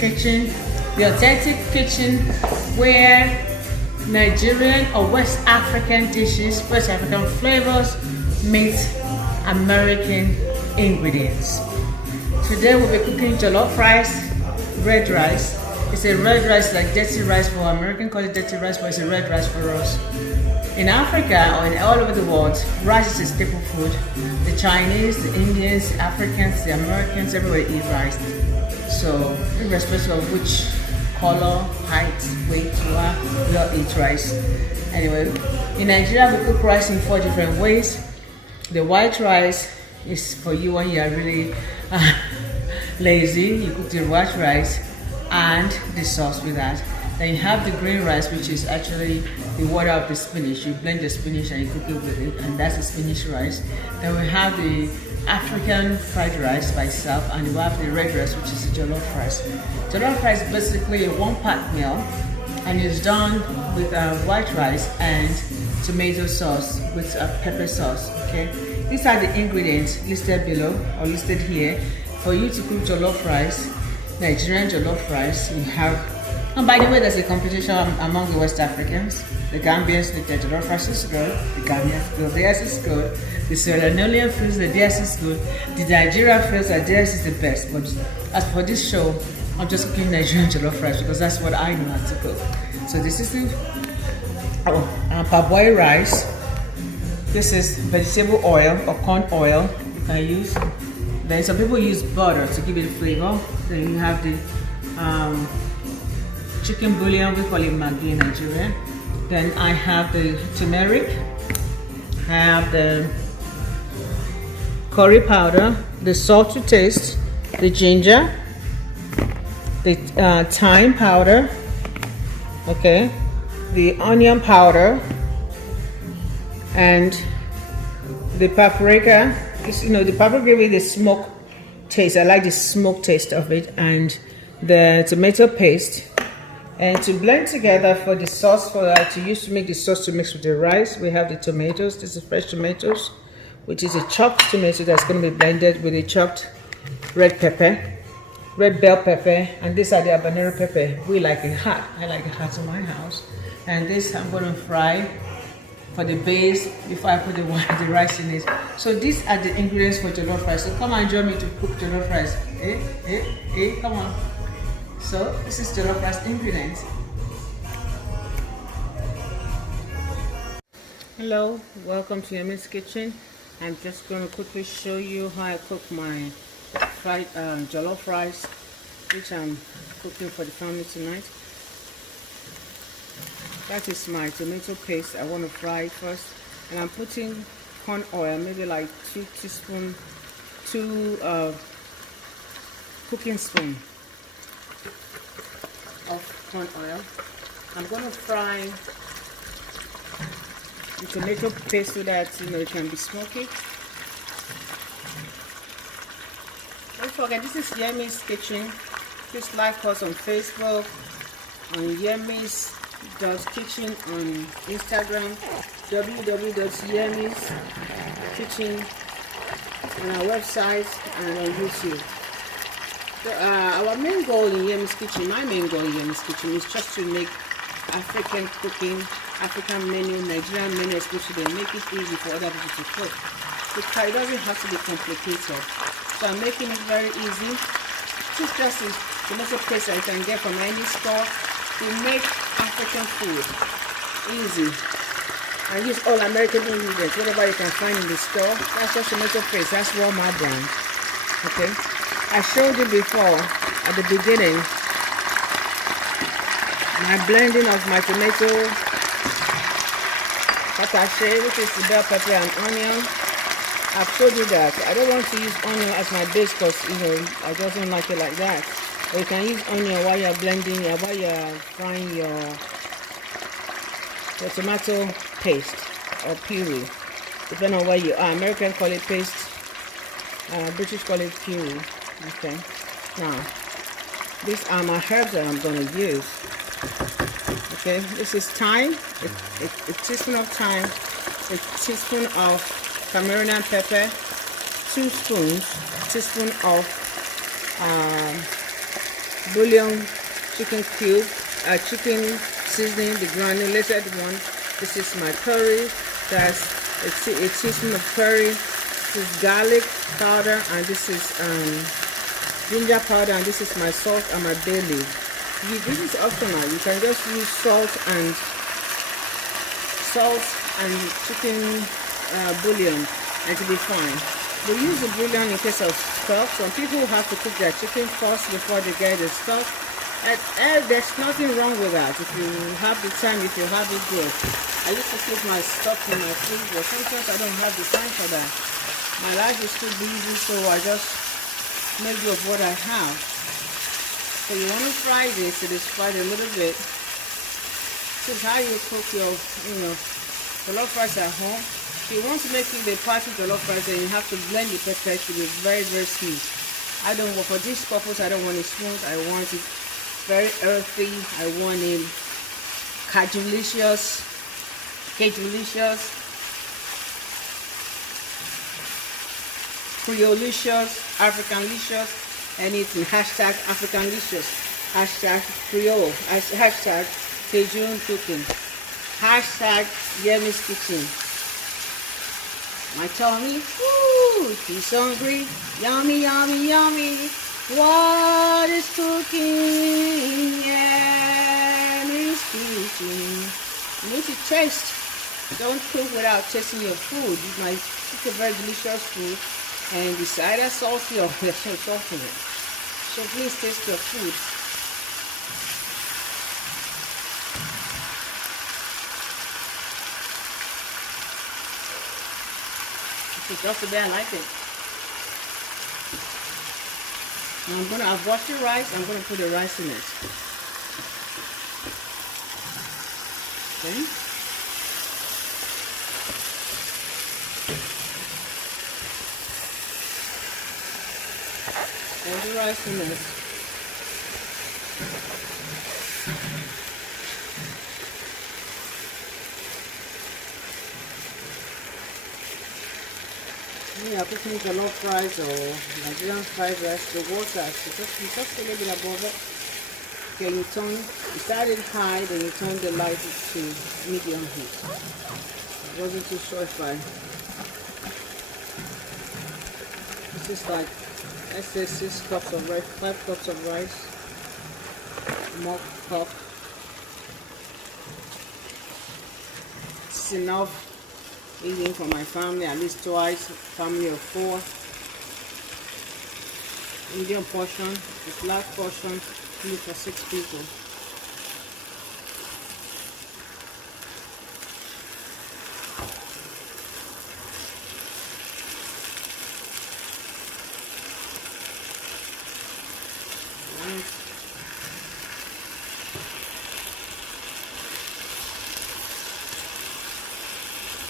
Kitchen, the authentic kitchen where Nigerian or West African dishes, West African flavors meet American ingredients. Today we'll be cooking jollof rice, red rice. It's a red rice like dirty rice for American, call it dirty rice, but it's a red rice for us. In Africa or all over the world, rice is a staple food. The Chinese, the Indians, the Africans, the Americans, everywhere eat rice. So, irrespective of which color, height, weight you are, we all eat rice. Anyway, in Nigeria we cook rice in 4 different ways. The white rice is for you when you are really lazy. You cook the white rice and the sauce with that. Then you have the green rice, which is actually the water of the spinach. You blend the spinach and you cook it with it, and that's the spinach rice. Then we have the African fried rice by itself, and we have the red rice, which is the jollof rice. Jollof rice is basically a 1-pot meal, and it's done with white rice and tomato sauce with pepper sauce. Okay, these are the ingredients listed below or listed here for you to cook jollof rice, Nigerian jollof rice. You have. And by the way, there's a competition among the West Africans. The Gambians think that jollof rice is good, the Gambians feel theirs is good, the Sierra Leonean feels that theirs is good, the Nigerian feels that theirs is the best. But as for this show, I'm just cooking Nigerian jollof rice because that's what I know how to cook. So this is the parboiled rice. This is vegetable oil or corn oil you can use. Then some people use butter to give it flavor. Then you have the chicken bouillon, we call it Maggi in Nigeria. Then I have the turmeric, I have the curry powder, the salt to taste, the ginger, the thyme powder, okay, the onion powder, and the paprika. The paprika with the smoke taste. I like the smoke taste of it, and the tomato paste. And to blend together for the sauce to use to make the sauce to mix with the rice, we have the tomatoes. This is fresh tomatoes, which is a chopped tomato that's going to be blended with a chopped red pepper, red bell pepper, and these are the habanero pepper. We like it hot. I like it hot in my house. And this I'm going to fry for the base before I put the rice in it. So these are the ingredients for jollof rice. So come and join me to cook jollof rice. Come on. So this is jollof rice ingredients. Hello, welcome to Yemi's Kitchen. I'm just going to quickly show you how I cook my fried jollof rice, which I'm cooking for the family tonight. That is my tomato paste. I want to fry it first, and I'm putting corn oil, maybe like 2 cooking spoon of corn oil. I'm going to fry the tomato paste so that it can be smoky. Don't forget, this is Yemi's Kitchen. Please like us on Facebook, on YEMIZKITCHEN on Instagram, www.YEMIZKITCHEN on our website, and on YouTube. Our main goal in Yemi's Kitchen, my main goal in Yemi's Kitchen, is just to make African cooking, African menu, Nigerian menu especially, make it easy for other people to cook. It doesn't have to be complicated. So I'm making it very easy. This is just a tomato paste that you can get from any store. We make African food easy and use all American ingredients, whatever you can find in the store. That's just tomato paste, that's Walmart brand. Okay, I showed you before at the beginning my blending of my tomato, Tatashe, which is the bell pepper and onion. I've showed you that. I don't want to use onion as my base because I just don't like it like that. But you can use onion while you're blending, while you're frying your tomato paste or puree, depending on where you are. American call it paste, British call it puree. Okay, now these are my herbs that I'm going to use. Okay, this is thyme, a teaspoon of thyme, a teaspoon of Cameroonian pepper, 2 spoons, teaspoon of bouillon chicken cube, chicken seasoning, the granulated one. This is my curry. That's a teaspoon of curry. This is garlic powder, and this is ginger powder, and this is my salt and my bay leaf. This is optional. You can just use salt and chicken bouillon, and to be fine. We use the bouillon in case of stock. Some people have to cook their chicken first before they get the stock. There's nothing wrong with that. If you have the time, if you have it good. I used to cook my stock in my fridge, but sometimes I don't have the time for that. My life is too busy, so I just make do of what I have. So you want to fry this. It is fried a little bit. This is how you cook your, jollof rice at home. If you want to make it the party jollof rice, then you have to blend the peppers to be very, very smooth. For this purpose, I don't want it smooth. I want it very earthy. I want it cajulicious, creolicious, Africanlicious, anything. Hashtag Africanlicious, hashtag Creole, hashtag Cajun cooking, hashtag YEMIZKITCHEN. My tummy, woo, he's hungry, yummy, yummy, yummy. What is cooking? YEMIZKITCHEN. You need to taste. Don't cook without tasting your food. You might cook a very delicious food and decide that's salty or there's no salt in it. So please taste your food. It's just the way I like it. Now I've washed the rice. I'm gonna put the rice in it. Okay. Pour the rice in it. Yeah, cooking jollof rice or Nigerian fried rice, the water, just a little bit above it. Okay, you start it high, then you turn the light to medium heat. It wasn't too short fry. This is like, let's say 6 cups of rice, 5 cups of rice, more cup. It's enough eating for my family, at least twice, family of 4. Medium portion, this large portion, only for 6 people.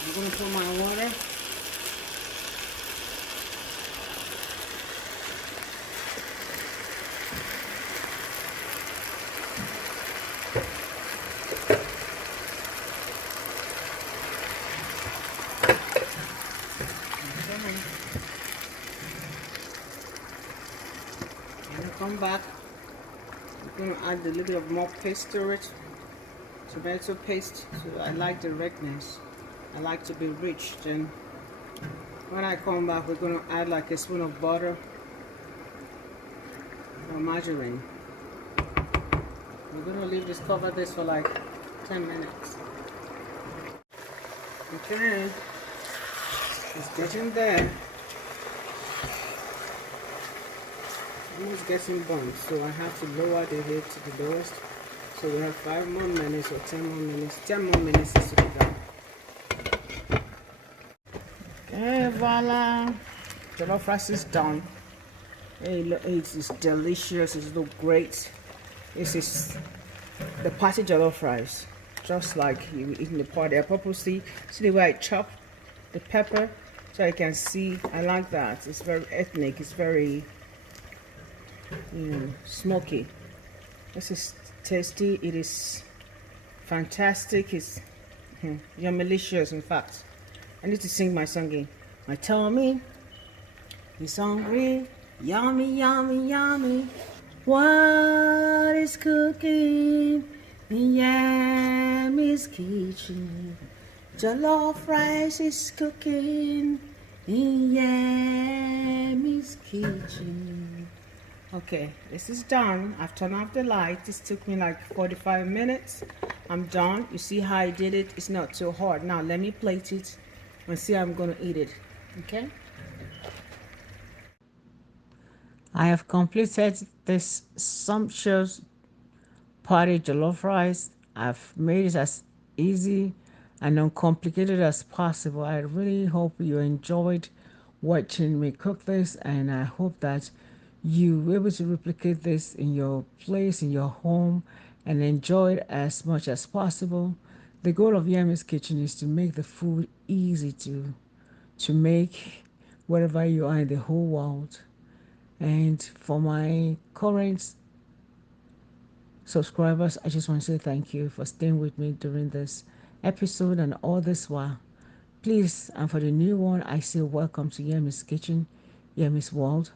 I'm going to put my water. And I'll come back. I'm going to add a little bit of more paste to it. Tomato paste. So I like the redness. I like to be rich. Then when I come back, we're going to add like a spoon of butter or margarine. We're going to leave this, cover this for like 10 minutes. Okay, it's getting there. Almost getting burnt, so I have to lower the heat to the lowest. So we have 5 more minutes or 10 more minutes. 10 more minutes is to be done. Okay, voila, jollof rice is done. Hey, look, it is delicious. It looks great. This is the party jollof rice, just like you eat in the party. I purposely see the way I chop the pepper so I can see. I like that. It's very ethnic. It's very smoky. This is tasty. It is fantastic. It's yummy-licious, in fact. I need to sing my song again. My tummy is hungry, yummy, yummy, yummy. What is cooking in Yemi's kitchen? Jollof rice is cooking in Yemi's kitchen. Okay, this is done. I've turned off the light. This took me like 45 minutes. I'm done. You see how I did it? It's not too hard. Now let me plate it and see how I'm going to eat it. Okay? I have completed this sumptuous party jollof rice. I've made it as easy and uncomplicated as possible. I really hope you enjoyed watching me cook this, and I hope that you were able to replicate this in your place, in your home, and enjoy it as much as possible. The goal of Yemi's Kitchen is to make the food easy to make wherever you are in the whole world. And for my current subscribers, I just want to say thank you for staying with me during this episode and all this while. Please, and for the new one, I say welcome to Yemi's Kitchen, Yemi's World.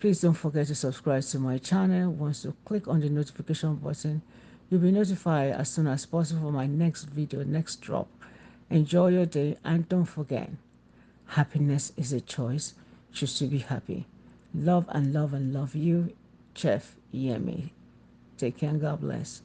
Please don't forget to subscribe to my channel. Once you click on the notification button, you'll be notified as soon as possible for my next video, next drop. Enjoy your day, and don't forget, happiness is a choice. Choose to be happy. Love and love and love you, Chef Yemi. Take care and God bless.